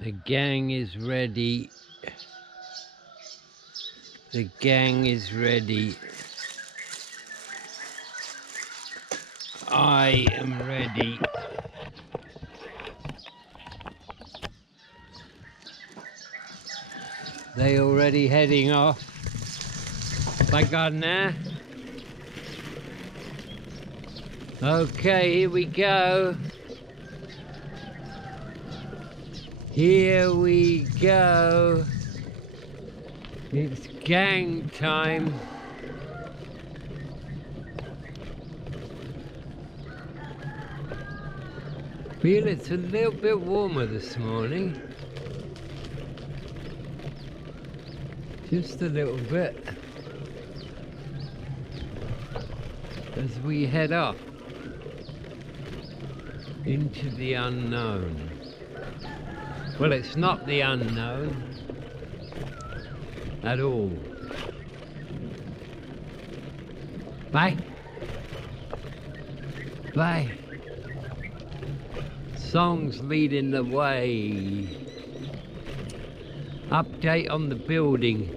The gang is ready. The gang is ready. I am ready. They already heading off. By God now. Okay, here we go. Here we go. It's gang time. Feel it's a little bit warmer this morning. Just a little bit. As we head off into the unknown. Well, it's not the unknown at all. Bye. Bye. Songs leading the way. Update on the building.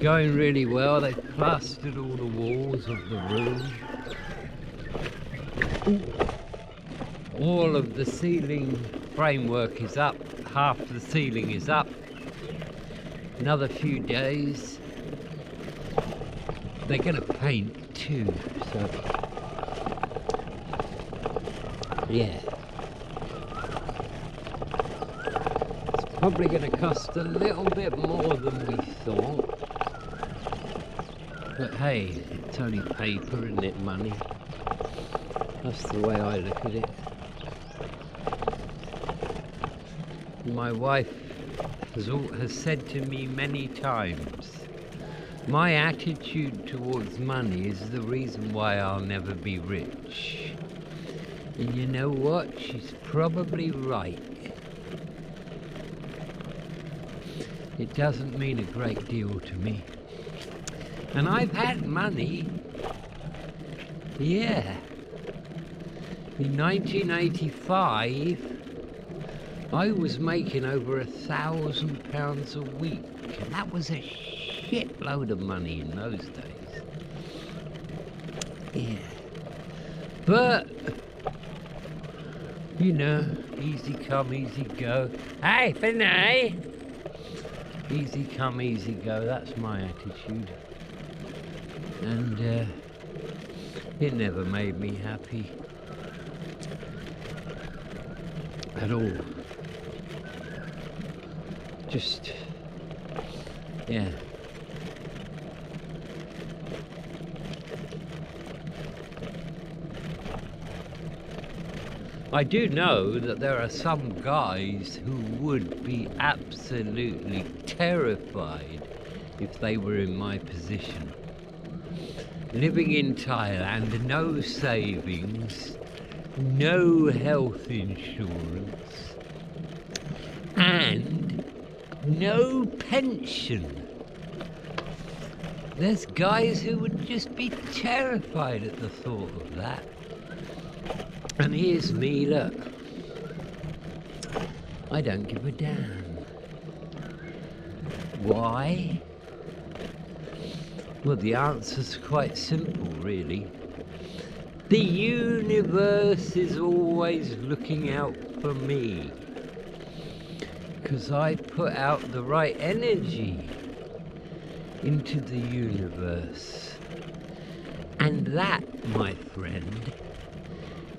Going really well. They've plastered all the walls of the room. All of the ceiling framework is up. Half the ceiling is up. Another few days. They're going to paint too, so yeah. It's probably going to cost a little bit more than we thought. But hey, it's only paper, isn't it? Money. That's the way I look at it. My wife has said to me many times, my attitude towards money is the reason why I'll never be rich. And you know what? She's probably right. It doesn't mean a great deal to me. And I've had money. Yeah. In 1985, I was making over £1,000 a week. And that was a shitload of money in those days. Yeah. But, you know, easy come, easy go. Hey, Finney! Easy come, easy go. That's my attitude. And it never made me happy. At all. Just, yeah. I do know that there are some guys who would be absolutely terrified if they were in my position. Living in Thailand, no savings, no health insurance, and no pension. There's guys who would just be terrified at the thought of that. And here's me, look. I don't give a damn. Why? Well, the answer's quite simple, really. The universe is always looking out for me. Because I put out the right energy into the universe. And that, my friend,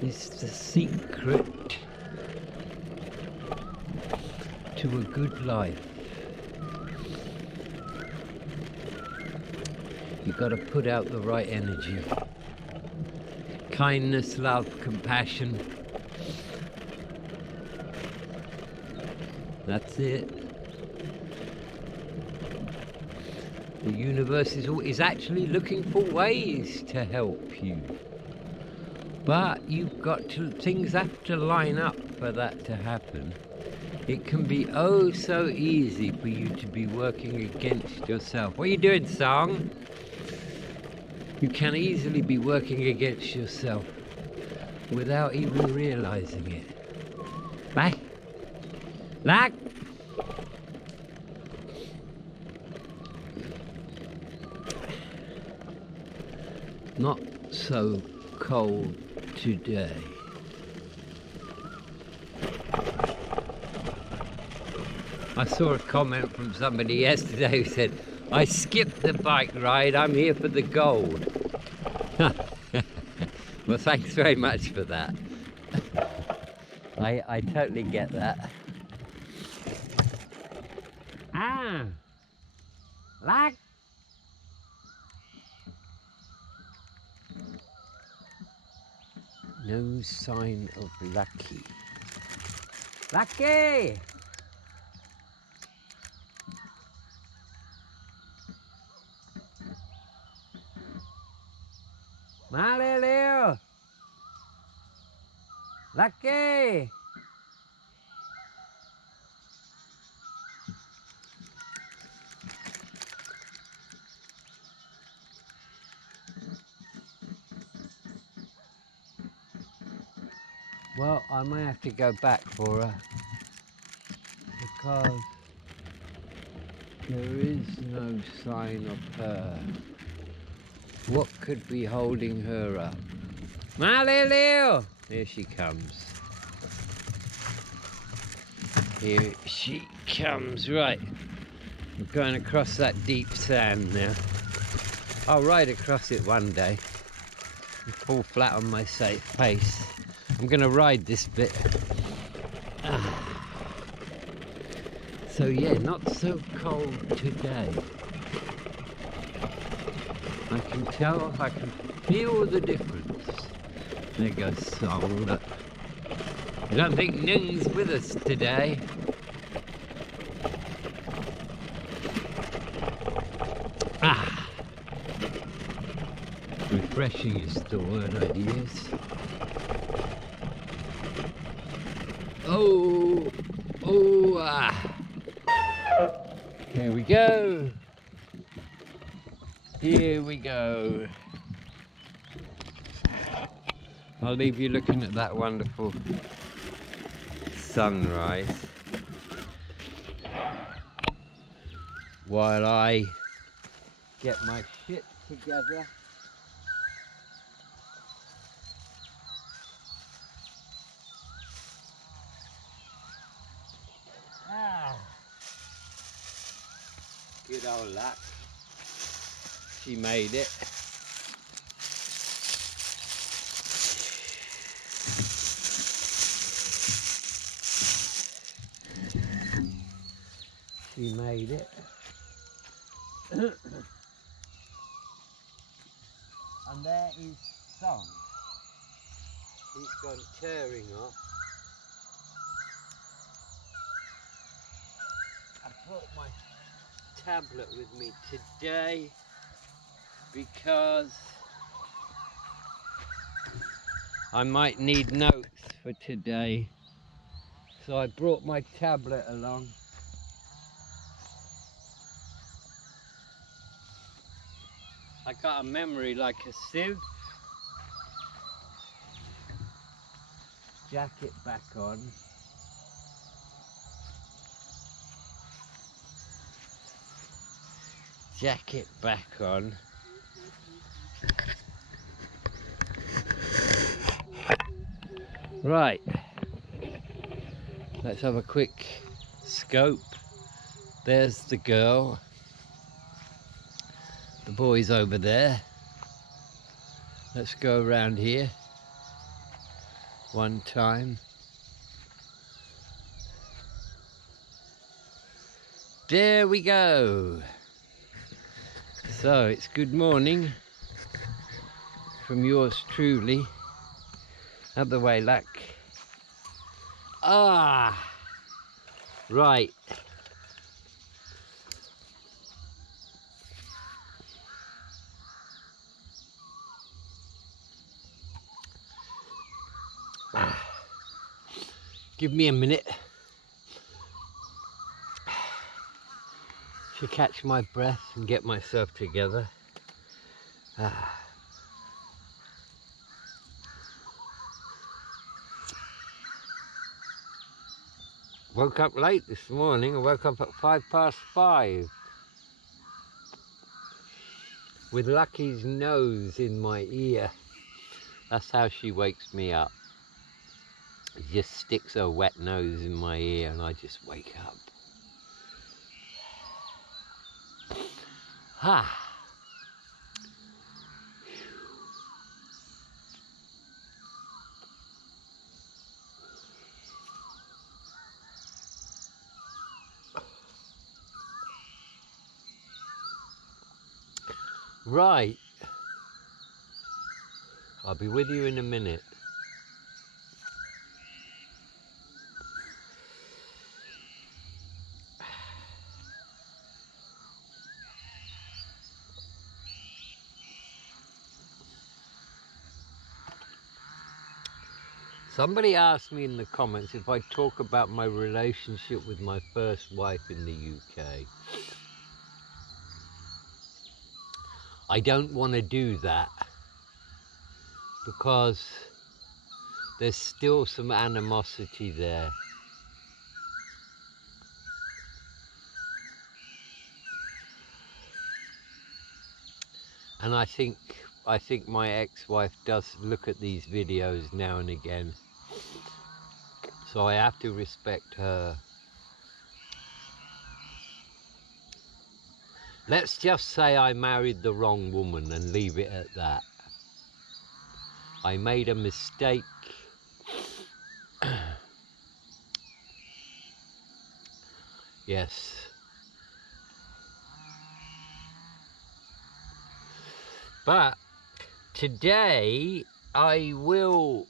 is the secret to a good life. You've got to put out the right energy. Kindness, love, compassion. That's it. The universe is actually looking for ways to help you. But you've got to, things have to line up for that to happen. It can be oh so easy for you to be working against yourself. What are you doing, Song? You can easily be working against yourself without even realizing it. Bye. Luck! Not so cold today. I saw a comment from somebody yesterday who said, I skipped the bike ride, I'm here for the gold. Well, thanks very much for that. I totally get that. Ah! Luck! No sign of Lucky. Lucky! Maleleo! Lucky! Well, I may have to go back for her because there is no sign of her. What could be holding her up? Maleleo! Here she comes. Here she comes. Right. I'm going across that deep sand now. I'll ride across it one day and fall flat on my safe pace. I'm going to ride this bit. So yeah, not so cold today. I can tell, I can feel the difference. There goes Song. Look. I don't think Ning's with us today. Refreshing is the word I'd use. Oh, here we go. Here we go. I'll leave you looking at that wonderful sunrise while I get my shit together. Good old Luck. She made it. She made it. And there is Song. He's gone tearing off. I brought my tablet with me today because I might need notes for today. So I brought my tablet along. I got a memory like a sieve. Jacket back on. Jacket back on. Right. Let's have a quick scope. There's the girl. The boy's over there. Let's go around here one time. There we go. So it's good morning from yours truly. Out the way, Luck. Right. Give me a minute to catch my breath and get myself together. Woke up late this morning. I woke up at 5:05 with Lucky's nose in my ear. That's how she wakes me up. Just sticks her wet nose in my ear and I just wake up. Ha! Right. I'll be with you in a minute. Somebody asked me in the comments if I talk about my relationship with my first wife in the UK. I don't want to do that because there's still some animosity there. And I think my ex-wife does look at these videos now and again. So I have to respect her. Let's just say I married the wrong woman and leave it at that. I made a mistake. Yes. But today I will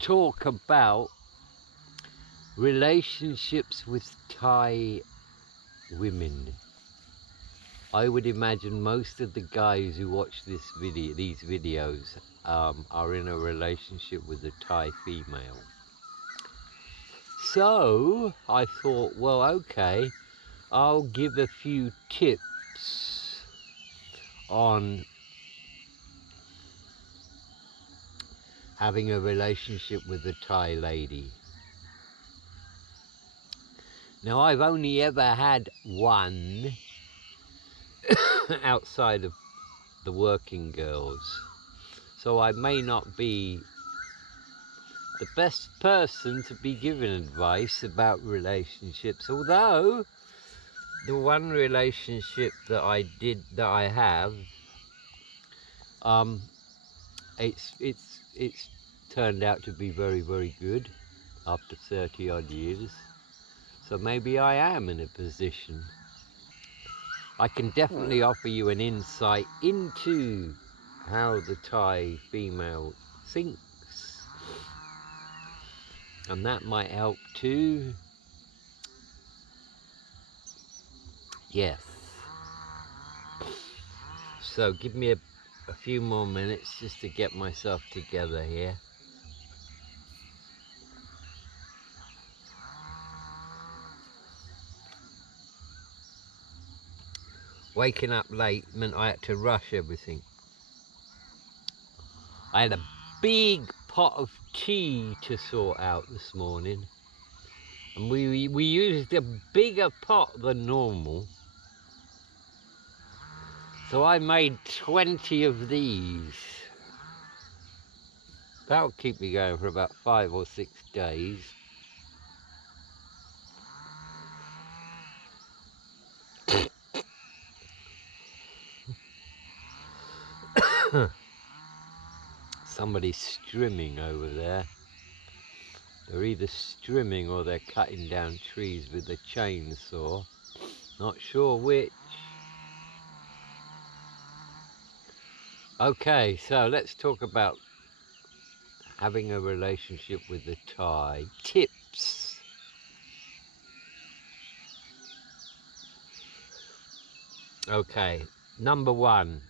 talk about relationships with Thai women. I would imagine most of the guys who watch these videos are in a relationship with a Thai female. So I thought, well, okay, I'll give a few tips on having a relationship with a Thai lady. Now, I've only ever had one outside of the working girls, so I may not be the best person to be giving advice about relationships, although the one relationship that I have, it's turned out to be very, very good after 30 odd years. So maybe I am in a position. I can definitely offer you an insight into how the Thai female thinks, and that might help too. Yes. So give me a few more minutes just to get myself together here. Waking up late meant I had to rush everything. I had a big pot of tea to sort out this morning, and we used a bigger pot than normal. So I made 20 of these. That'll keep me going for about 5 or 6 days. Somebody's strimming over there. They're either strimming or they're cutting down trees with a chainsaw. Not sure which. Okay, so let's talk about having a relationship with the Thai. Tips. Okay, number 1.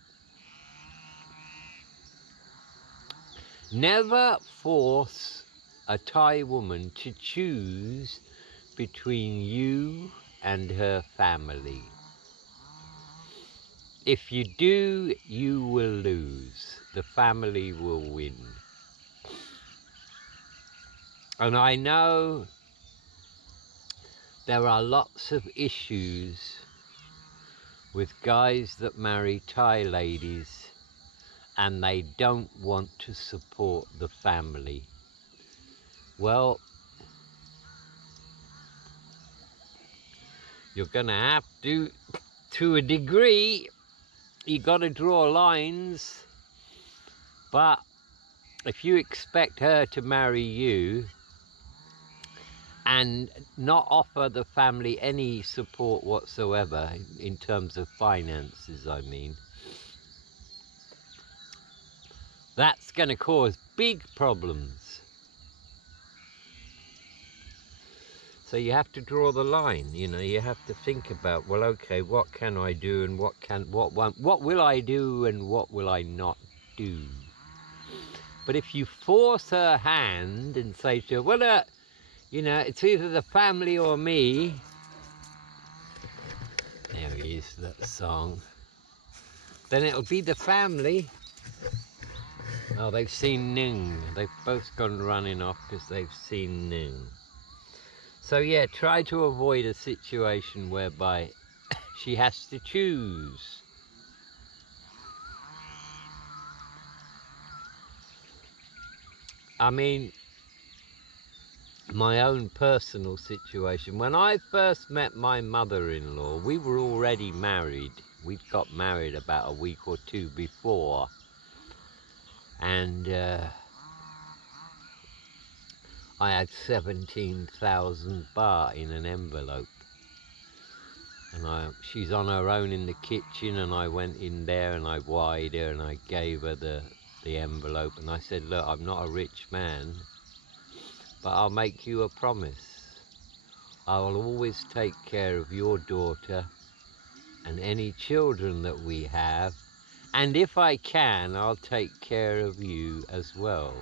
Never force a Thai woman to choose between you and her family. If you do, you will lose. The family will win. And I know There are lots of issues with guys that marry Thai ladies and they don't want to support the family. Well, you're gonna have to a degree. You gotta draw lines, but if you expect her to marry you and not offer the family any support whatsoever in terms of finances, I mean, that's going to cause big problems. So you have to draw the line, you know, you have to think about, well, okay, what can I do and what will I do and what will I not do? But if you force her hand and say to her, well, you know, it's either the family or me. There is that song. Then it'll be the family. Oh, they've seen Ning. They've both gone running off because they've seen Ning. So yeah, try to avoid a situation whereby she has to choose. I mean, my own personal situation. When I first met my mother-in-law, we were already married. We'd got married about a week or two before. And I had 17,000 baht in an envelope. And she's on her own in the kitchen, and I went in there and I wide her and I gave her the envelope, and I said, look, I'm not a rich man, but I'll make you a promise. I will always take care of your daughter and any children that we have, and if I can, I'll take care of you as well.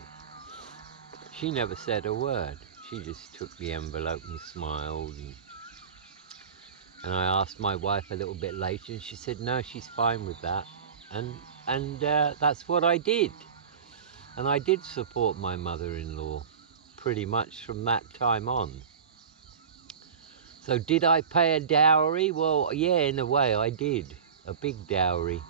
She never said a word. She just took the envelope and smiled. And I asked my wife a little bit later, and she said, no, she's fine with that. And that's what I did. And I did support my mother-in-law pretty much from that time on. So did I pay a dowry? Well, yeah, in a way I did. A big dowry.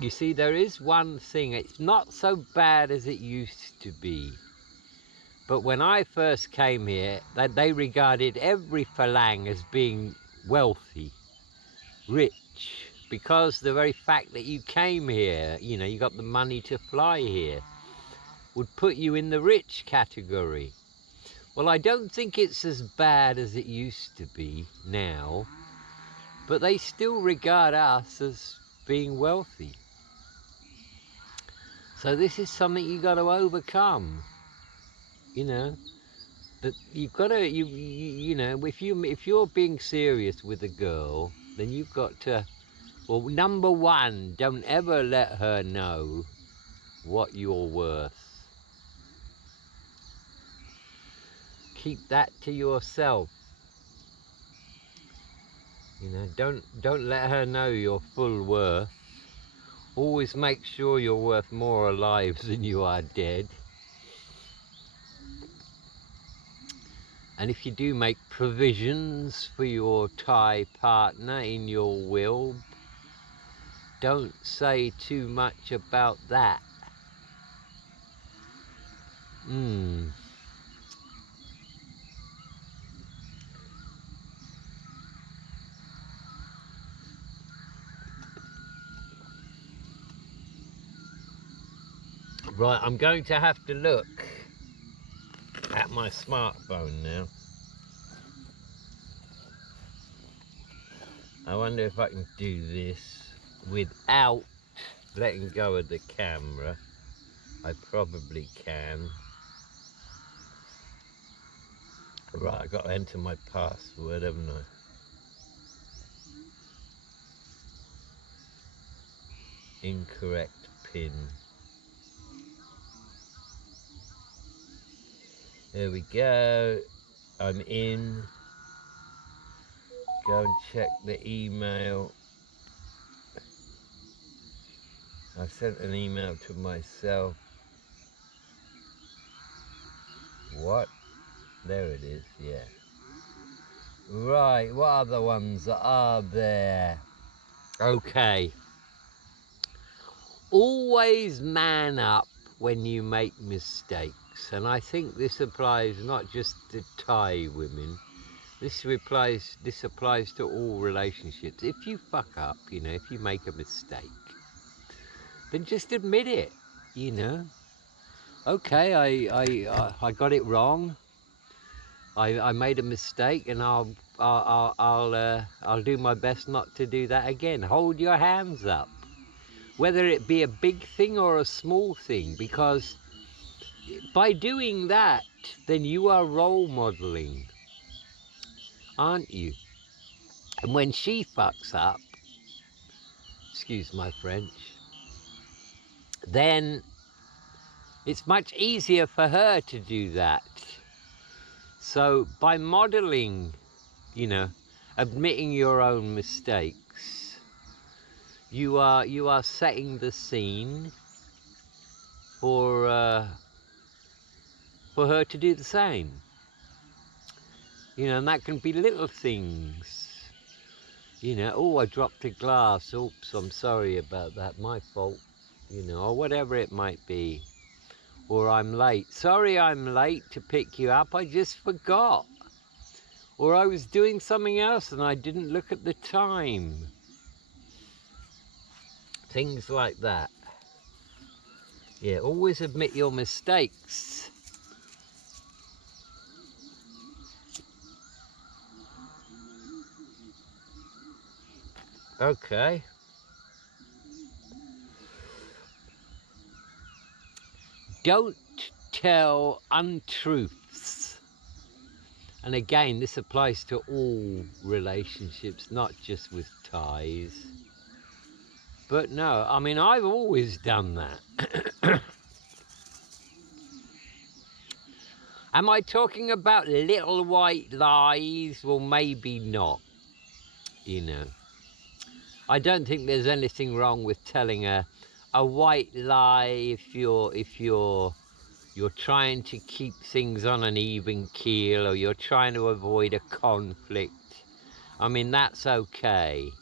You see, there is one thing. It's not so bad as it used to be. But when I first came here, they regarded every Falang as being wealthy, rich, because the very fact that you came here, you know, you got the money to fly here, would put you in the rich category. Well, I don't think it's as bad as it used to be now, but they still regard us as being wealthy. So this is something you got to overcome, you know. That you've got to, you know, if you're being serious with a girl, then you've got to, well, number one, don't ever let her know what you're worth. Keep that to yourself. You know, don't let her know your full worth. Always make sure you're worth more alive than you are dead. And if you do make provisions for your Thai partner in your will, don't say too much about that. Right, I'm going to have to look at my smartphone now. I wonder if I can do this without letting go of the camera. I probably can. Right, I've got to enter my password, haven't I? Incorrect pin. There we go. I'm in. Go and check the email. I sent an email to myself. what? There it is, yeah. Right, what other ones are there? Okay. Always man up when you make mistakes. And I think this applies not just to Thai women. This applies to all relationships. If you fuck up, if you make a mistake, then just admit it, Okay, I got it wrong. I made a mistake, and I'll do my best not to do that again. Hold your hands up, whether it be a big thing or a small thing, because by doing that, then you are role modeling, aren't you? And when she fucks up, excuse my French, then it's much easier for her to do that. So by modeling, admitting your own mistakes, you are setting the scene for her to do the same. And that can be little things. Oh, I dropped a glass. Oops, I'm sorry about that. My fault. Or whatever it might be. Or I'm late. Sorry I'm late to pick you up. I just forgot. Or I was doing something else and I didn't look at the time. Things like that. Yeah, always admit your mistakes. Okay. Don't tell untruths. And again, this applies to all relationships, not just with ties. But no, I mean, I've always done that. Am I talking about little white lies? Well, maybe not. I don't think there's anything wrong with telling a white lie if you're trying to keep things on an even keel, or you're trying to avoid a conflict. I mean, that's okay.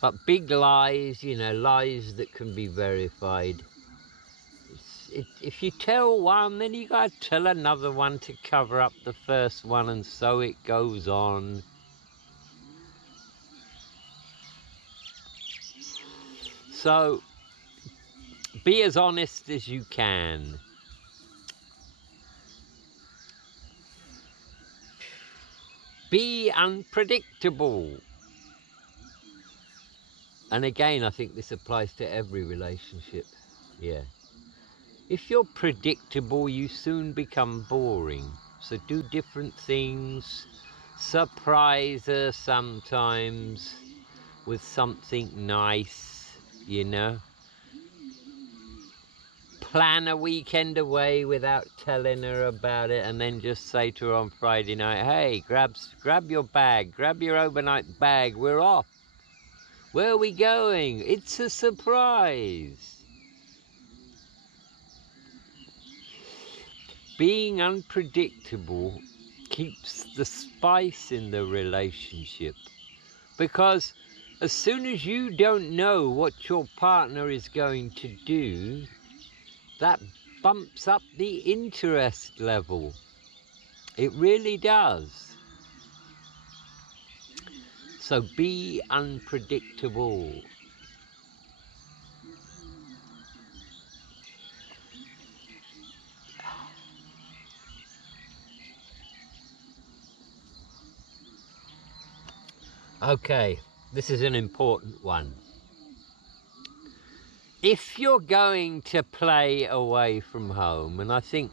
But big lies, lies that can be verified, if you tell one, then you gotta tell another one to cover up the first one, and so it goes on. So be as honest as you can. Be unpredictable. And again, I think this applies to every relationship. Yeah. If you're predictable, you soon become boring. So do different things. Surprise her sometimes with something nice, Plan a weekend away without telling her about it, and then just say to her on Friday night, hey, grab your bag, grab your overnight bag, we're off. Where are we going? It's a surprise. Being unpredictable keeps the spice in the relationship, because as soon as you don't know what your partner is going to do, that bumps up the interest level. It really does. So be unpredictable. Okay, this is an important one. If you're going to play away from home, and I think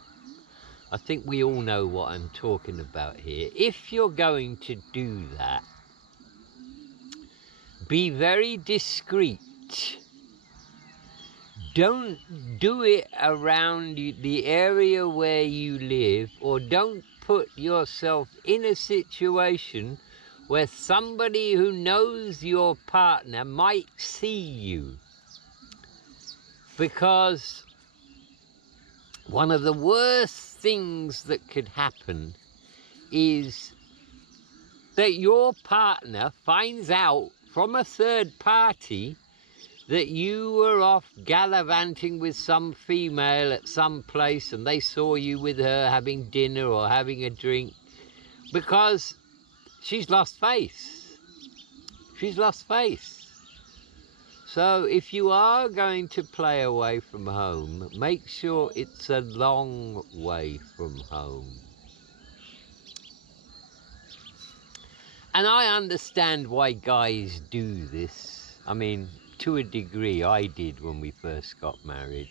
we all know what I'm talking about here. If you're going to do that, be very discreet. Don't do it around the area where you live, or don't put yourself in a situation where somebody who knows your partner might see you. Because one of the worst things that could happen is that your partner finds out from a third party that you were off gallivanting with some female at some place and they saw you with her having dinner or having a drink, because she's lost face. She's lost face. So if you are going to play away from home, make sure it's a long way from home. And I understand why guys do this. I mean, to a degree, I did when we first got married,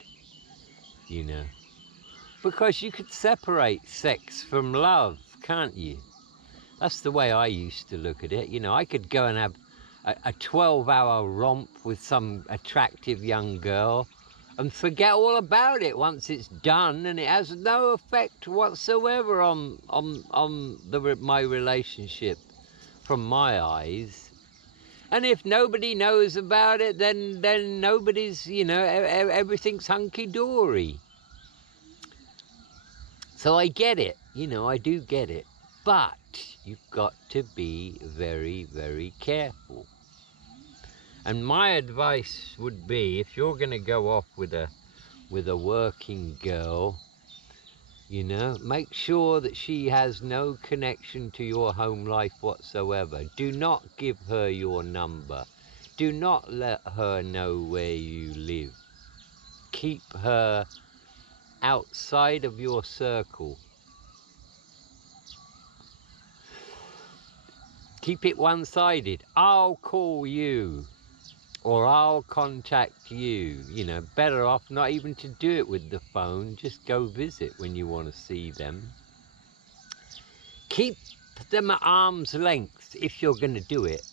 you know. Because you could separate sex from love, can't you? That's the way I used to look at it. You know, I could go and have a 12-hour romp with some attractive young girl and forget all about it once it's done, and it has no effect whatsoever on my relationship from my eyes. And if nobody knows about it, then nobody's, you know, everything's hunky-dory. So I get it, you know, I do get it. But you've got to be very, very careful. And my advice would be, if you're going to go off with a working girl, you know, make sure that she has no connection to your home life whatsoever. Do not give her your number. Do not let her know where you live. Keep her outside of your circle. Keep it one-sided. I'll call you, or I'll contact you. You know, better off not even to do it with the phone. Just go visit when you want to see them. Keep them at arm's length if you're going to do it.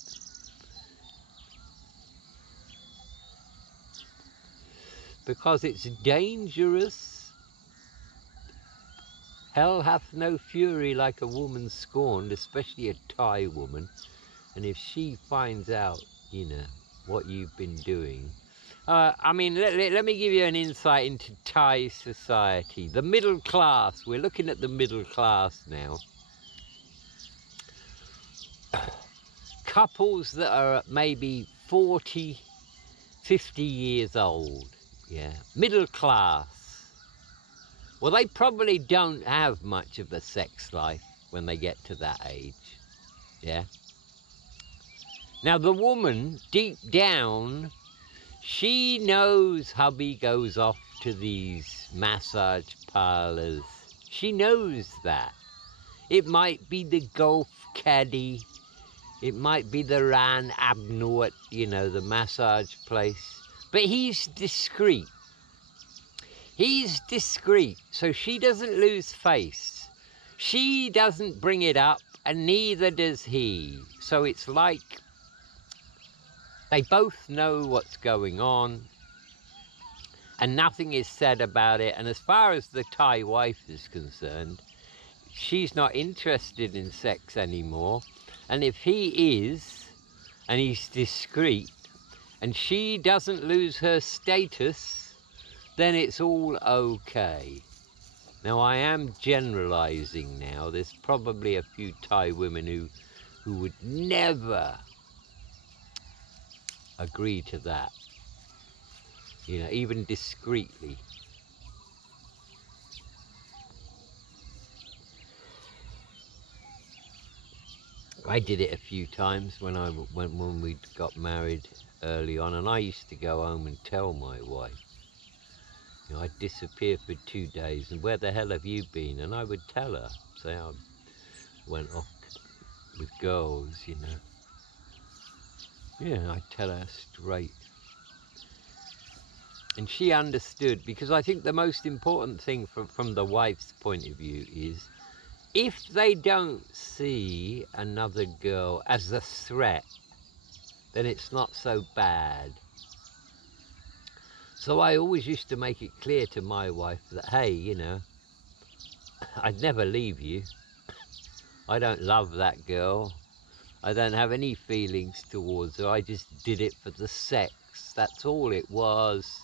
Because it's dangerous. Hell hath no fury like a woman scorned, especially a Thai woman. And if she finds out, you know, what you've been doing. I mean, let me give you an insight into Thai society. The middle class, we're looking at the middle class now. Couples that are maybe 40, 50 years old, yeah, middle class. Well, they probably don't have much of a sex life when they get to that age, yeah. Now, the woman, deep down, she knows hubby goes off to these massage parlors. She knows that. It might be the golf caddy. It might be the Ran Abnor, you know, the massage place. But he's discreet. He's discreet, so she doesn't lose face. She doesn't bring it up, and neither does he. So it's like they both know what's going on, and nothing is said about it. And as far as the Thai wife is concerned, she's not interested in sex anymore. And if he is, and he's discreet, and she doesn't lose her status, then it's all okay. Now, I am generalizing now. There's probably a few Thai women who would never agree to that, you know, even discreetly. I did it a few times when we got married early on, and I used to go home and tell my wife. You know, I'd disappear for 2 days, and where the hell have you been? And I would tell her, say I went off with girls, you know. Yeah, I'd tell her straight. And she understood, because I think the most important thing from the wife's point of view is, if they don't see another girl as a threat, then it's not so bad. So I always used to make it clear to my wife that, hey, you know, I'd never leave you. I don't love that girl. I don't have any feelings towards her. I just did it for the sex. That's all it was.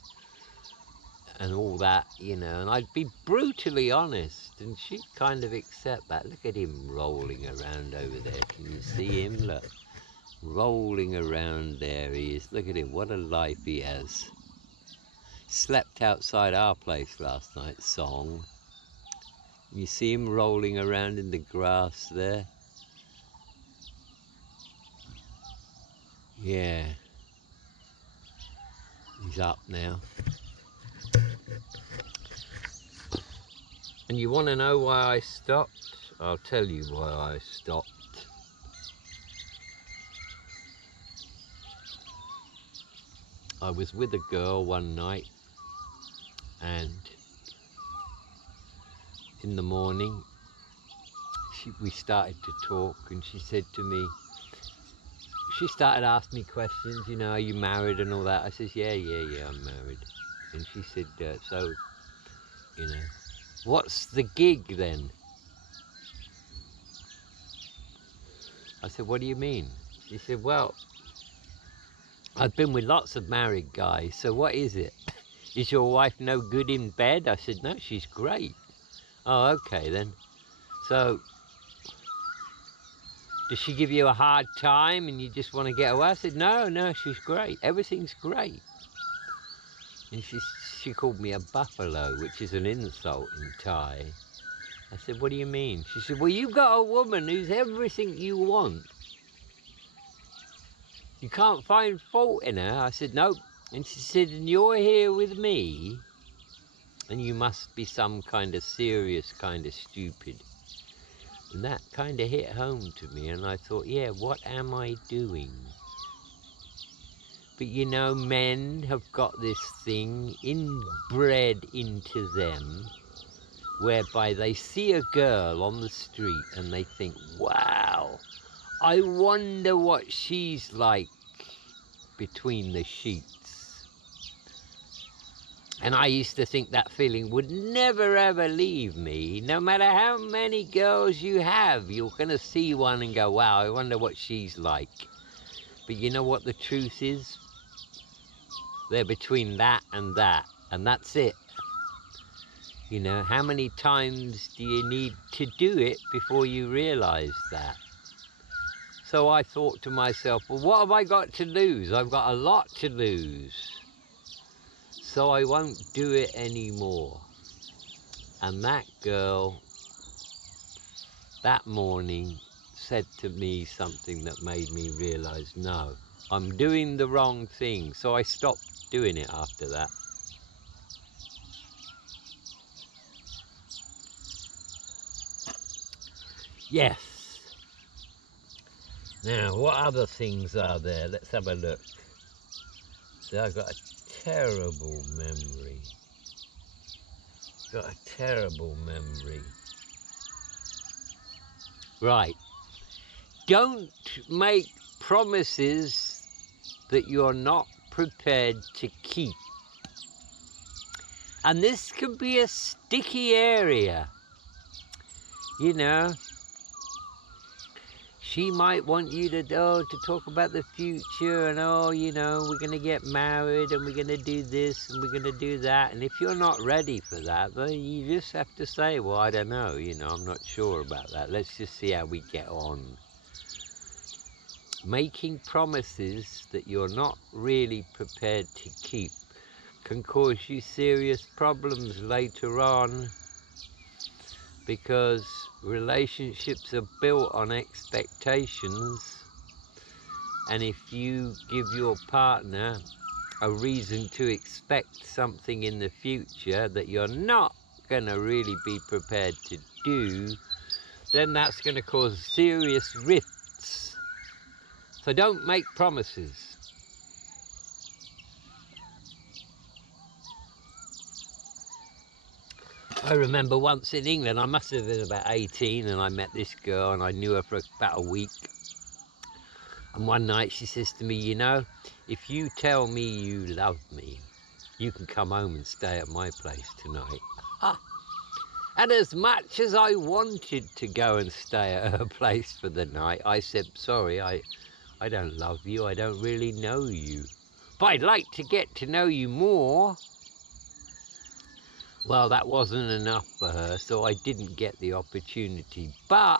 and all that, you know, and I'd be brutally honest, and she'd kind of accept that. Look at him rolling around over there. Can you see him? Look, rolling around there he is. Look at him, what a life he has. Slept outside our place last night, Song. You see him rolling around in the grass there? Yeah. He's up now. And you want to know why I stopped? I'll tell you why I stopped. I was with a girl one night, and in the morning we started to talk, and she said to me, she started asking me questions, you know, are you married and all that? I says, yeah, I'm married. And she said, so, you know, what's the gig then? I said, what do you mean? She said, well, I've been with lots of married guys, so what is it? Is your wife no good in bed? I said, no, she's great. Oh, okay then. So, does she give you a hard time and you just want to get away? I said, no, she's great. Everything's great. And she called me a buffalo, which is an insult in Thai. I said, what do you mean? She said, well, you've got a woman who's everything you want. You can't find fault in her. I said, nope. And she said, and you're here with me, and you must be some kind of serious, kind of stupid. And that kind of hit home to me, and I thought, yeah, what am I doing? But you know, men have got this thing inbred into them, whereby they see a girl on the street and they think, wow, I wonder what she's like between the sheets. And I used to think that feeling would never ever leave me. No matter how many girls you have, you're going to see one and go, wow, I wonder what she's like. But you know what the truth is? They're between that, and that's it. You know, how many times do you need to do it before you realize that? So I thought to myself, well, what have I got to lose? I've got a lot to lose. So I won't do it anymore. And that girl, that morning, said to me something that made me realize, no, I'm doing the wrong thing. So I stopped doing it after that. Yes. Now, what other things are there? Let's have a look. So I've got a terrible memory. Got a terrible memory. Right. Don't make promises that you're not prepared to keep. And this can be a sticky area. You know, she might want you to talk about the future and, you know, we're going to get married and we're going to do this and we're going to do that. And if you're not ready for that, then you just have to say, well, I don't know, you know, I'm not sure about that. Let's just see how we get on. Making promises that you're not really prepared to keep can cause you serious problems later on, because relationships are built on expectations, and if you give your partner a reason to expect something in the future that you're not going to really be prepared to do, then that's going to cause serious rifts. So don't make promises. I remember once in England, I must have been about 18, and I met this girl and I knew her for about a week. And one night she says to me, you know, if you tell me you love me, you can come home and stay at my place tonight. And as much as I wanted to go and stay at her place for the night, I said, sorry, I don't love you, I don't really know you. But I'd like to get to know you more. Well, that wasn't enough for her, so I didn't get the opportunity. But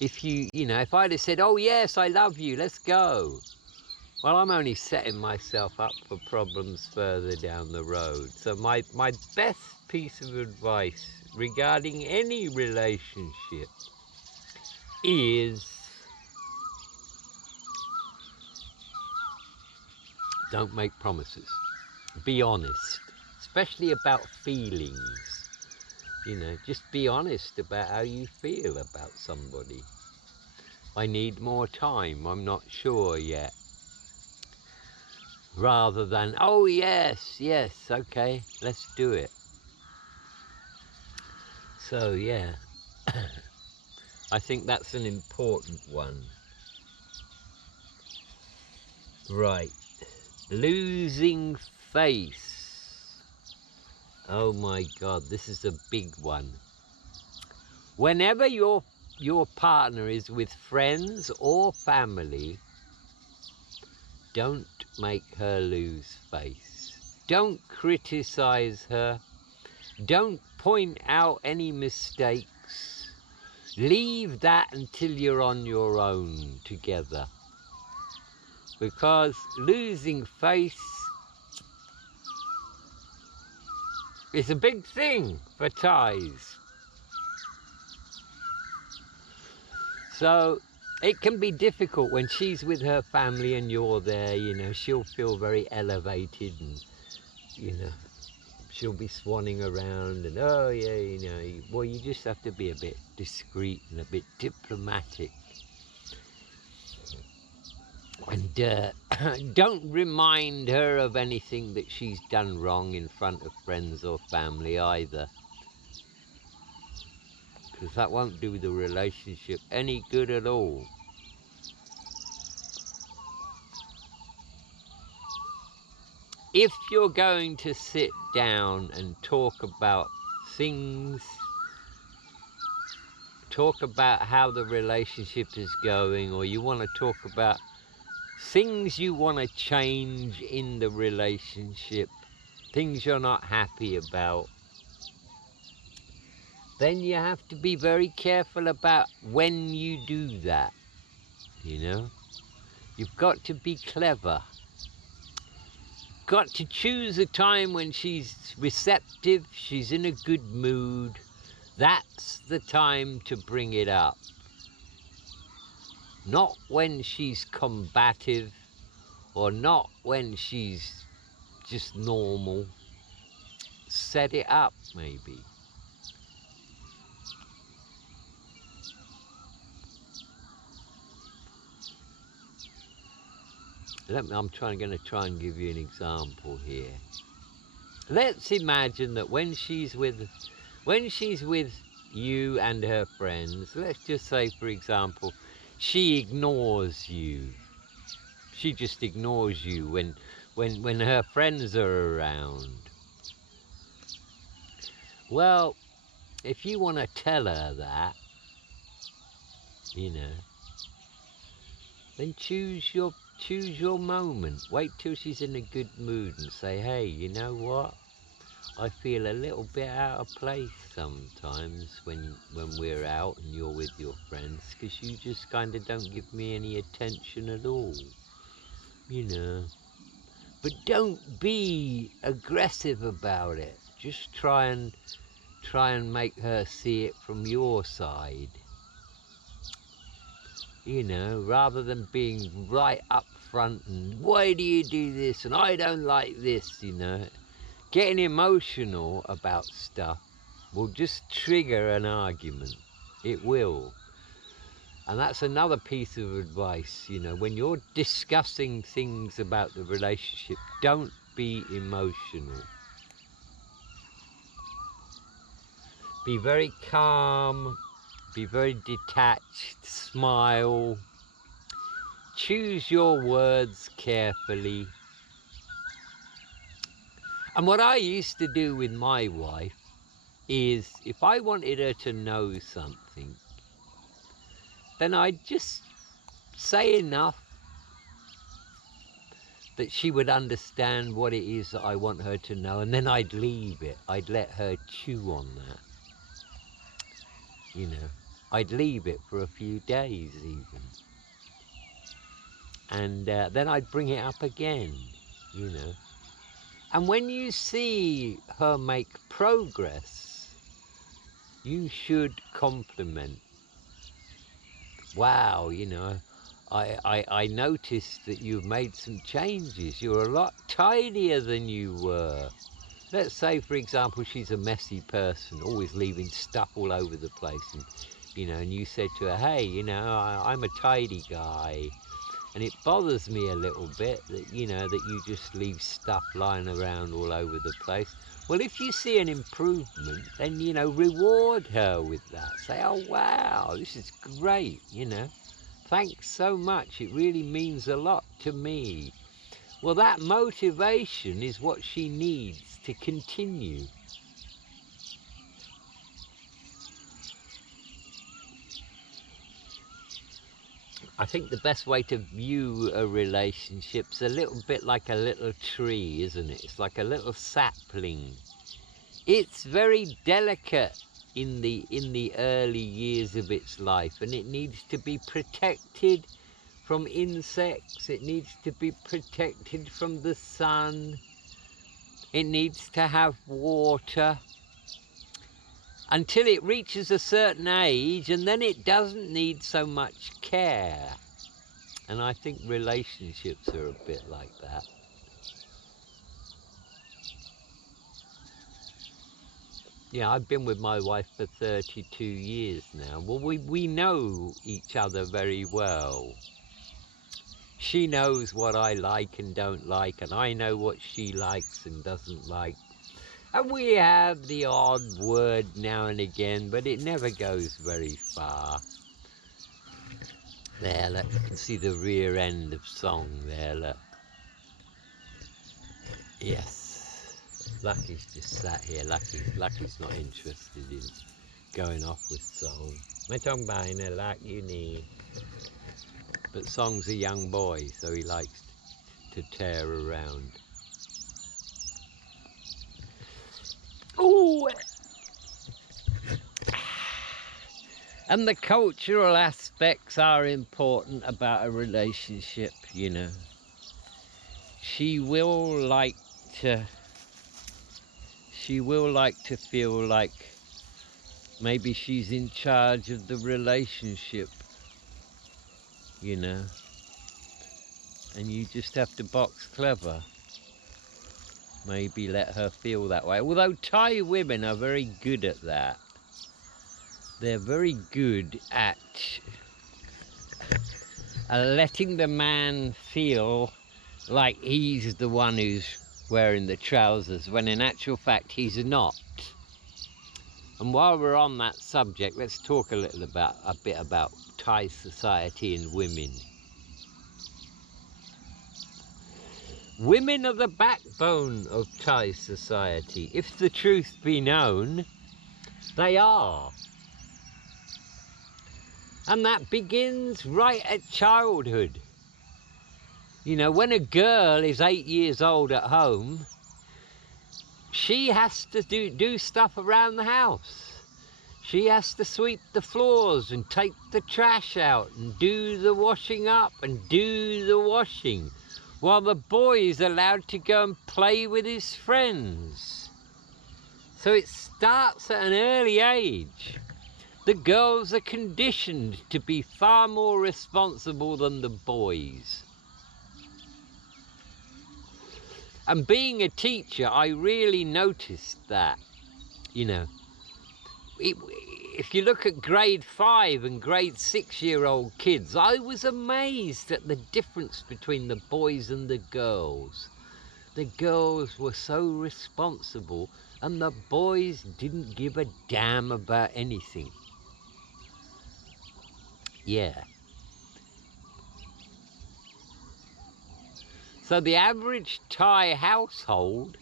if if I'd have said, oh yes, I love you, let's go. Well, I'm only setting myself up for problems further down the road. So my best piece of advice regarding any relationship is don't make promises. Be honest, especially about feelings. Just be honest about how you feel about somebody. I need more time, I'm not sure yet. Rather than, oh yes, okay, let's do it. So yeah, I think that's an important one. Right, losing face. Oh my God, this is a big one. Whenever your partner is with friends or family, don't make her lose face. Don't criticize her. Don't point out any mistakes. Leave that until you're on your own together. Because losing face is a big thing for ties. So it can be difficult when she's with her family and you're there, she'll feel very elevated and, she'll be swanning around and, oh yeah, well, you just have to be a bit discreet and a bit diplomatic. And don't remind her of anything that she's done wrong in front of friends or family either. Because that won't do the relationship any good at all. If you're going to sit down and talk about things, talk about how the relationship is going, or you want to talk about things you want to change in the relationship, things you're not happy about, then you have to be very careful about when you do that, You've got to be clever. Got to choose a time when she's receptive, she's in a good mood. That's the time to bring it up. Not when she's combative or not when she's just normal. Set it up, maybe. I'm going to try and give you an example here. Let's imagine that when she's with you and her friends, let's just say, for example, she ignores you. She just ignores you when her friends are around. Well, if you want to tell her that, then choose your moment. Wait till she's in a good mood and say, hey, you know what? I feel a little bit out of place sometimes when we're out and you're with your friends, because you just kind of don't give me any attention at all, But don't be aggressive about it. Just try and make her see it from your side, rather than being right up front and why do you do this and I don't like this, Getting emotional about stuff will just trigger an argument. It will. And that's another piece of advice, when you're discussing things about the relationship, don't be emotional. Be very calm, be very detached, smile, choose your words carefully. And what I used to do with my wife is, if I wanted her to know something, then I'd just say enough that she would understand what it is that I want her to know, and then I'd leave it. I'd let her chew on that. You know, I'd leave it for a few days even. And then I'd bring it up again, you know. And when you see her make progress, you should compliment. Wow, you know, I noticed that you've made some changes. You're a lot tidier than you were. Let's say, for example, she's a messy person, always leaving stuff all over the place. And, you know, and you said to her, hey, you know, I'm a tidy guy. And it bothers me a little bit that, you know, that you just leave stuff lying around all over the place. Well, if you see an improvement, then, you know, reward her with that. Say, oh, wow, this is great, you know. Thanks so much. It really means a lot to me. Well, that motivation is what she needs to continue. I think the best way to view a relationship's a little bit like a little tree, isn't it? It's like a little sapling. It's very delicate in the early years of its life, and it needs to be protected from insects. It needs to be protected from the sun. It needs to have water until it reaches a certain age, and then it doesn't need so much care. And I think relationships are a bit like that. Yeah, I've been with my wife for 32 years now. Well, we know each other very well. She knows what I like and don't like, and I know what she likes and doesn't like. And we have the odd word now and again, but it never goes very far. There, look, you can see the rear end of Song there, look. Yes. Lucky's just sat here. Lucky's not interested in going off with Song. ไม่ต้องไปนะรักอยู่นี่ But Song's a young boy, so he likes to tear around. Ooh! And the cultural aspects are important about a relationship, you know. She will like to feel like maybe she's in charge of the relationship, you know. And you just have to box clever. Maybe let her feel that way. Although Thai women are very good at that. They're very good at letting the man feel like he's the one who's wearing the trousers, when in actual fact he's not. And while we're on that subject, let's talk a bit about Thai society and women. Women are the backbone of Thai society. If the truth be known, they are. And that begins right at childhood. You know, when a girl is 8 years old at home, she has to do stuff around the house. She has to sweep the floors and take the trash out and do the washing up and do the washing, while the boy is allowed to go and play with his friends. So it starts at an early age. The girls are conditioned to be far more responsible than the boys. And being a teacher, I really noticed that, you know. If you look at grade 5 and grade 6-year-old kids, I was amazed at the difference between the boys and the girls. The girls were so responsible and the boys didn't give a damn about anything. Yeah. So the average Thai household,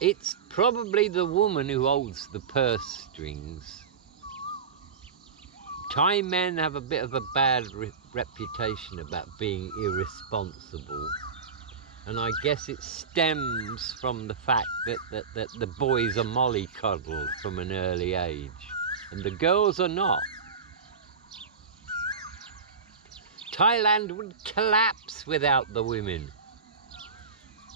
it's probably the woman who holds the purse strings. Thai men have a bit of a bad reputation about being irresponsible. And I guess it stems from the fact that the boys are mollycoddled from an early age, and the girls are not. Thailand would collapse without the women.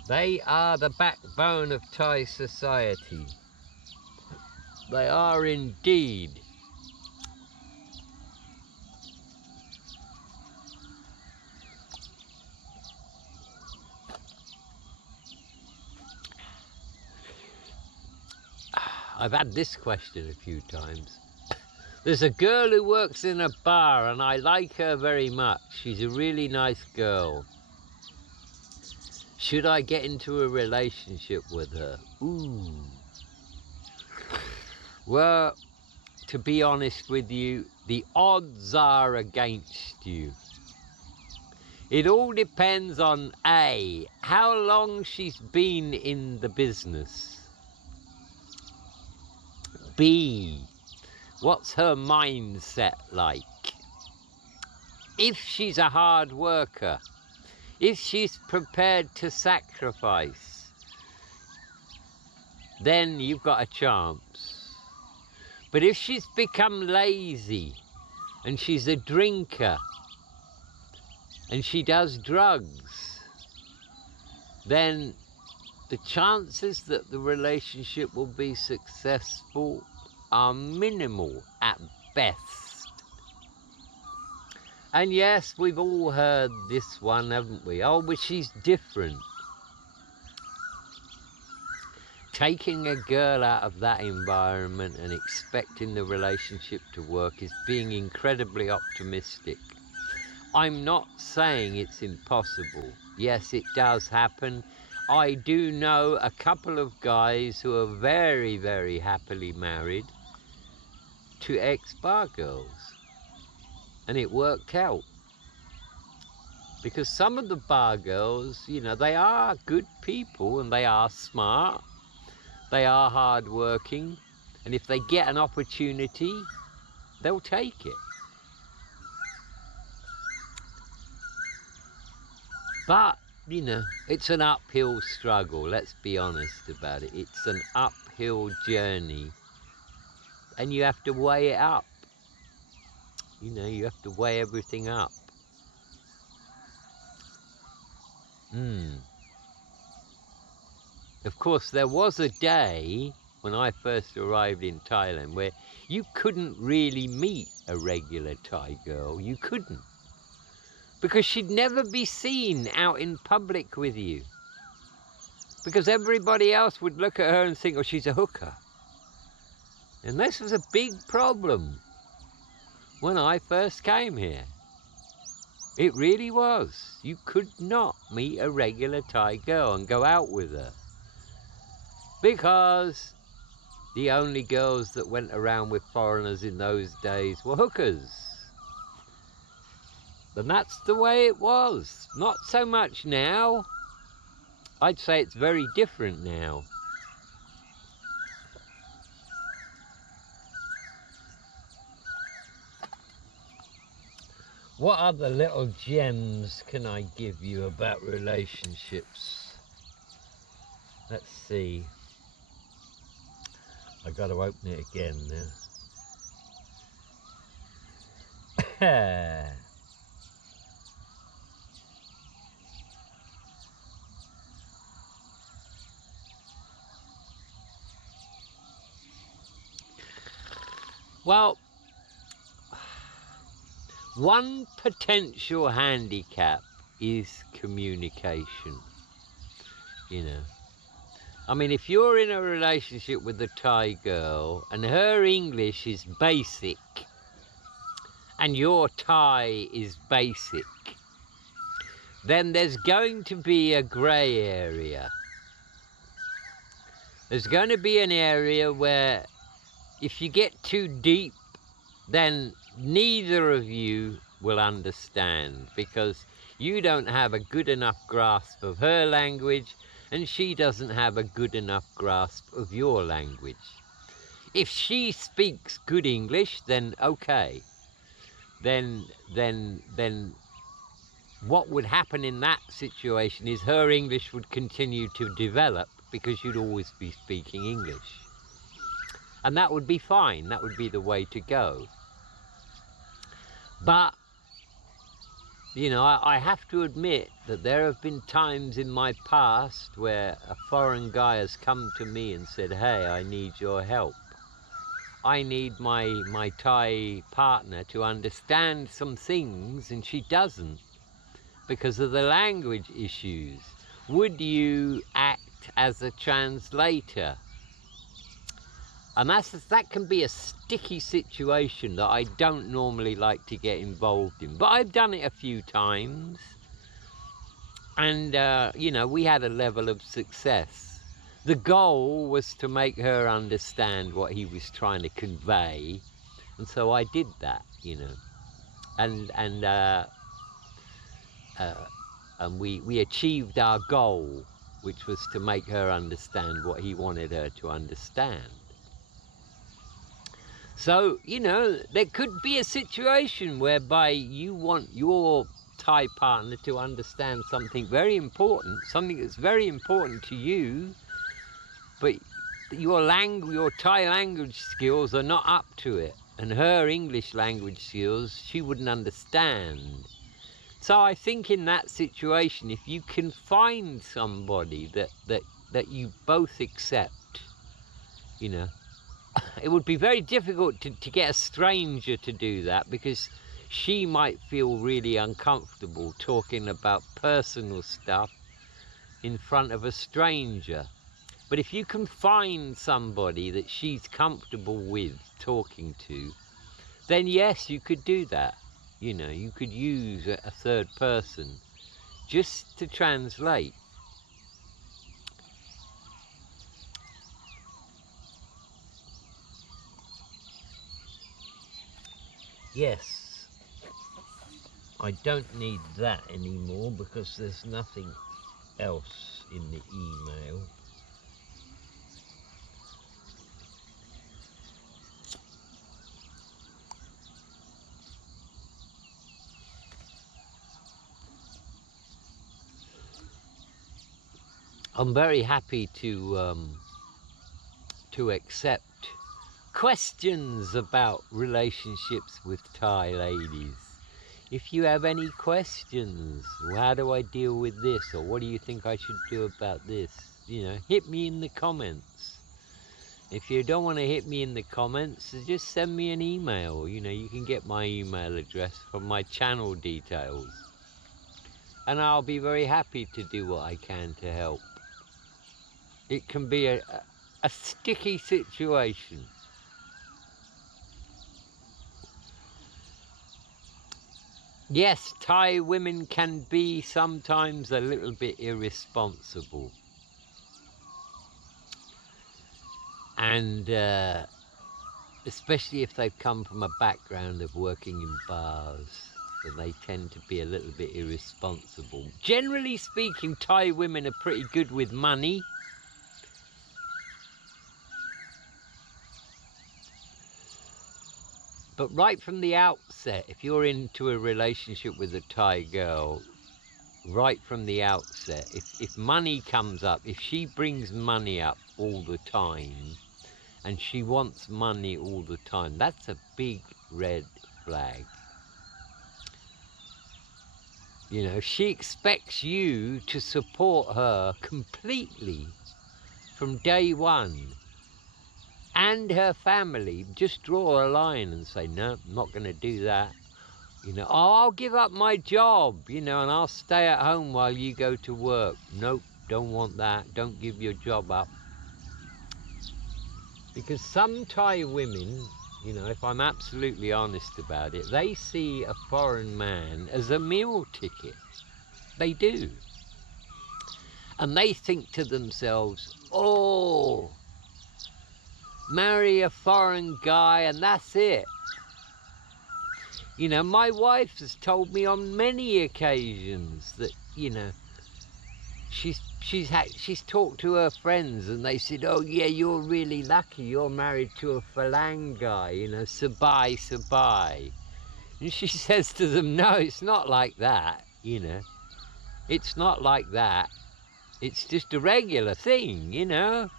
They are the backbone of Thai society. They are indeed. I've had this question a few times. There's a girl who works in a bar and I like her very much. She's a really nice girl. Should I get into a relationship with her? Ooh. Well, to be honest with you, the odds are against you. It all depends on A, how long she's been in the business. B, what's her mindset like? If she's a hard worker, if she's prepared to sacrifice, then you've got a chance. But if she's become lazy and she's a drinker and she does drugs, then the chances that the relationship will be successful are minimal at best. And yes, we've all heard this one, haven't we? Oh, but she's different. Taking a girl out of that environment and expecting the relationship to work is being incredibly optimistic. I'm not saying it's impossible. Yes, it does happen. I do know a couple of guys who are very, very happily married to ex-bar girls. And it worked out. Because some of the bar girls, you know, they are good people and they are smart. They are hardworking. And if they get an opportunity, they'll take it. But, you know, it's an uphill struggle, let's be honest about it. It's an uphill journey. And you have to weigh it up. You know, you have to weigh everything up. Of course, there was a day when I first arrived in Thailand where you couldn't really meet a regular Thai girl. You couldn't. Because she'd never be seen out in public with you. Because everybody else would look at her and think, oh, she's a hooker. And this was a big problem when I first came here. It really was. You could not meet a regular Thai girl and go out with her. Because the only girls that went around with foreigners in those days were hookers. And that's the way it was. Not so much now. I'd say it's very different now. What other little gems can I give you about relationships? Let's see. I got to open it again now. Well, one potential handicap is communication, you know. I mean, if you're in a relationship with a Thai girl and her English is basic and your Thai is basic, then there's going to be a grey area. There's going to be an area where if you get too deep, then neither of you will understand because you don't have a good enough grasp of her language and she doesn't have a good enough grasp of your language. If she speaks good English, then okay. Then what would happen in that situation is her English would continue to develop because you'd always be speaking English. And that would be fine. That would be the way to go. But, you know, I have to admit that there have been times in my past where a foreign guy has come to me and said, hey, I need your help. I need my Thai partner to understand some things, and she doesn't because of the language issues. Would you act as a translator? And that can be a sticky situation that I don't normally like to get involved in. But I've done it a few times. And, you know, we had a level of success. The goal was to make her understand what he was trying to convey. And so I did that, you know. And we achieved our goal, which was to make her understand what he wanted her to understand. So, you know, there could be a situation whereby you want your Thai partner to understand something very important, something that's very important to you, but your Thai language skills are not up to it, and her English language skills she wouldn't understand. So I think in that situation, if you can find somebody that you both accept, you know, it would be very difficult to get a stranger to do that, because she might feel really uncomfortable talking about personal stuff in front of a stranger. But if you can find somebody that she's comfortable with talking to, then yes, you could do that. You know, you could use a third person just to translate. Yes, I don't need that anymore because there's nothing else in the email. I'm very happy to accept questions about relationships with Thai ladies. If you have any questions, how do I deal with this, or what do you think I should do about this, you know, hit me in the comments. If you don't want to hit me in the comments, just send me an email. You know, you can get my email address from my channel details, and I'll be very happy to do what I can to help. It can be a sticky situation. Yes, Thai women can be sometimes a little bit irresponsible. And especially if they've come from a background of working in bars, then they tend to be a little bit irresponsible. Generally speaking, Thai women are pretty good with money. But right from the outset, if you're into a relationship with a Thai girl, right from the outset, if money comes up, if she brings money up all the time, and she wants money all the time, that's a big red flag. You know, she expects you to support her completely from day one. And her family, just draw a line and say, no, I'm not going to do that. You know, oh, I'll give up my job, you know, and I'll stay at home while you go to work. Nope, don't want that. Don't give your job up. Because some Thai women, you know, if I'm absolutely honest about it, they see a foreign man as a meal ticket. They do. And they think to themselves, oh, marry a foreign guy and that's it. You know, my wife has told me on many occasions that, you know, she's talked to her friends and they said, oh yeah, you're really lucky, you're married to a Falang guy, you know, sabai sabai. And she says to them, no, it's not like that. you know. It's not like that. It's just a regular thing, you know.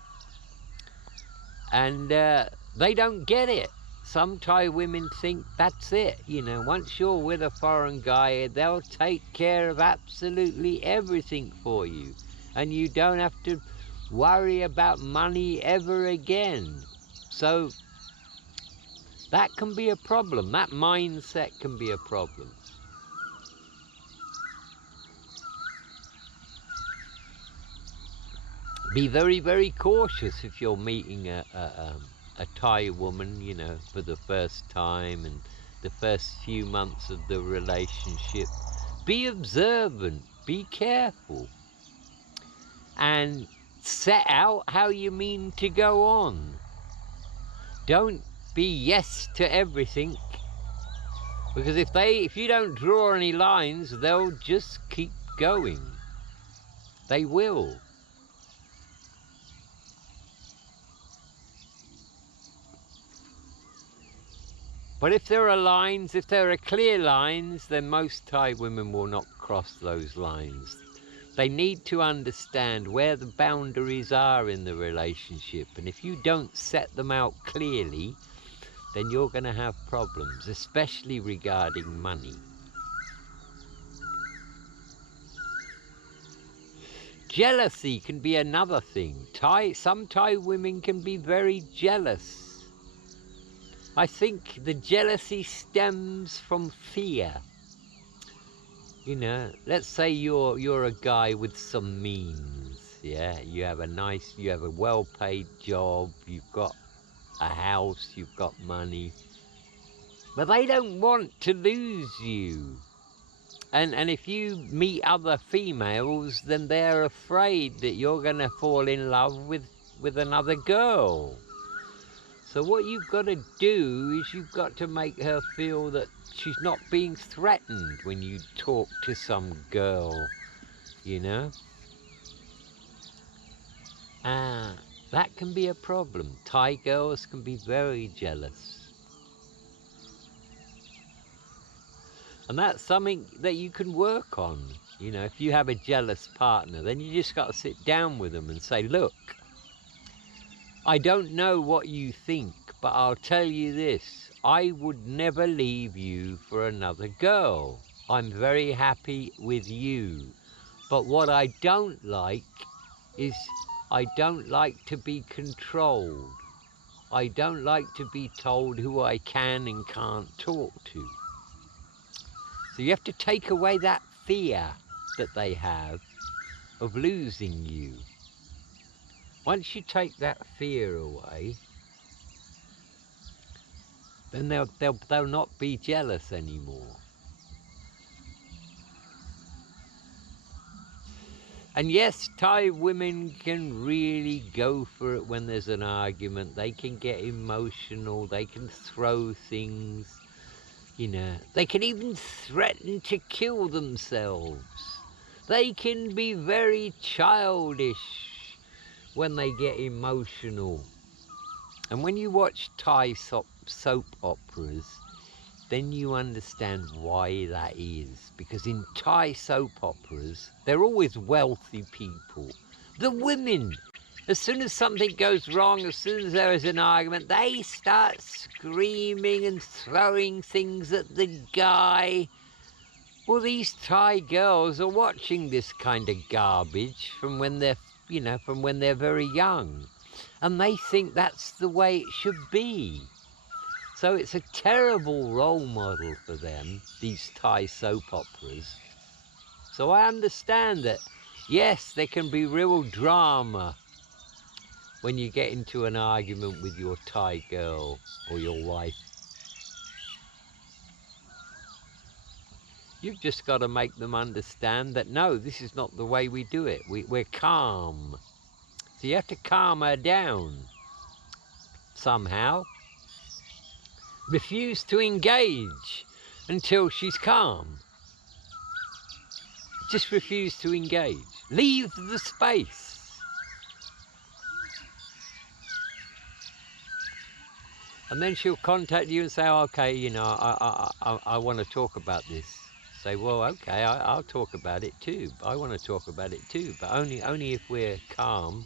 And they don't get it. Some Thai women think that's it, you know. Once you're with a foreign guy, they'll take care of absolutely everything for you. And you don't have to worry about money ever again. So that can be a problem. That mindset can be a problem. Be very, very cautious if you're meeting a Thai woman, you know, for the first time and the first few months of the relationship. Be observant, be careful, and set out how you mean to go on. Don't be yes to everything, because if you don't draw any lines, they'll just keep going. They will. But if there are lines, if there are clear lines, then most Thai women will not cross those lines. They need to understand where the boundaries are in the relationship, and if you don't set them out clearly, then you're going to have problems, especially regarding money. Jealousy can be another thing. Some Thai women can be very jealous. I think the jealousy stems from fear. You know, let's say you're a guy with some means, yeah? You have a well-paid job, you've got a house, you've got money. But they don't want to lose you. And if you meet other females, then they're afraid that you're going to fall in love with another girl. So what you've got to do is you've got to make her feel that she's not being threatened when you talk to some girl, you know? That can be a problem. Thai girls can be very jealous. And that's something that you can work on. You know, if you have a jealous partner, then you just got to sit down with them and say, look, I don't know what you think, but I'll tell you this. I would never leave you for another girl. I'm very happy with you. But what I don't like is I don't like to be controlled. I don't like to be told who I can and can't talk to. So you have to take away that fear that they have of losing you. Once you take that fear away, then they'll not be jealous anymore. And yes, Thai women can really go for it when there's an argument. They can get emotional, they can throw things, you know. They can even threaten to kill themselves. They can be very childish when they get emotional. And when you watch Thai soap operas, then you understand why that is. Because in Thai soap operas, they're always wealthy people. The women, as soon as something goes wrong, as soon as there is an argument, they start screaming and throwing things at the guy. Well, these Thai girls are watching this kind of garbage from when they're, you know, from when they're very young. And they think that's the way it should be. So it's a terrible role model for them, these Thai soap operas. So I understand that, yes, there can be real drama when you get into an argument with your Thai girl or your wife. You've just got to make them understand that, no, this is not the way we do it. We're calm. So you have to calm her down somehow. Refuse to engage until she's calm. Just refuse to engage. Leave the space. And then she'll contact you and say, okay, you know, I want to talk about this. say, well, okay, I'll talk about it too. I want to talk about it too, but only if we're calm.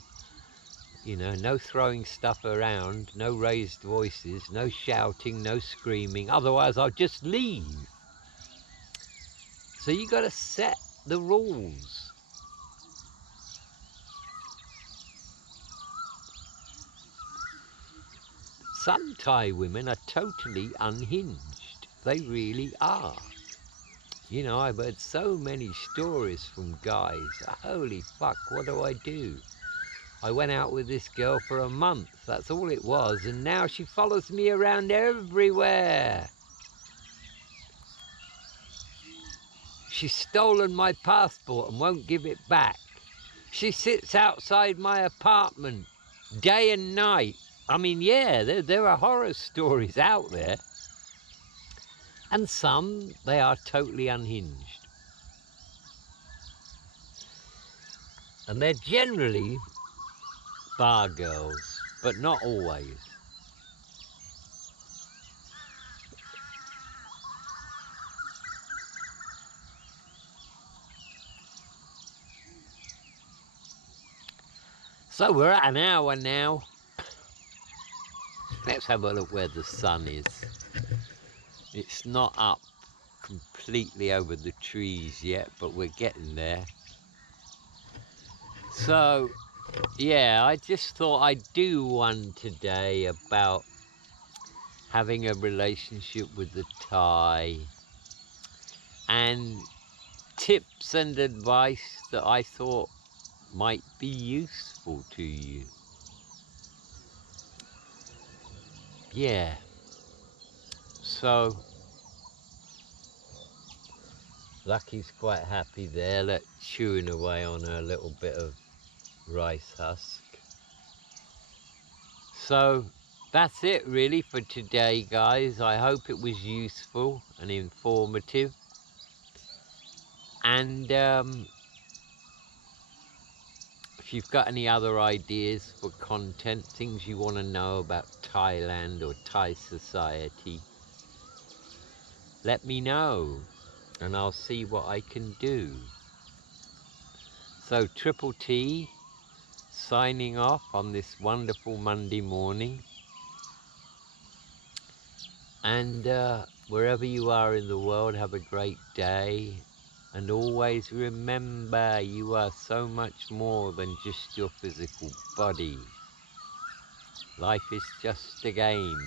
You know, no throwing stuff around, no raised voices, no shouting, no screaming. Otherwise, I'll just leave. So you got to set the rules. Some Thai women are totally unhinged. They really are. You know, I've heard so many stories from guys. Holy fuck, what do I do? I went out with this girl for a month. That's all it was. And now she follows me around everywhere. She's stolen my passport and won't give it back. She sits outside my apartment day and night. I mean, yeah, there are horror stories out there. And some, they are totally unhinged. And they're generally bar girls, but not always. So we're at an hour now. Let's have a look where the sun is. It's not up completely over the trees yet, but we're getting there. So, yeah, I just thought I'd do one today about having a relationship with the Thai and tips and advice that I thought might be useful to you. Yeah. So, Lucky's quite happy there, chewing away on her little bit of rice husk. So, that's it really for today, guys. I hope it was useful and informative. And if you've got any other ideas for content, things you want to know about Thailand or Thai society, let me know and I'll see what I can do. So Triple T signing off on this wonderful Monday morning. And wherever you are in the world, have a great day. And always remember, you are so much more than just your physical body. Life is just a game.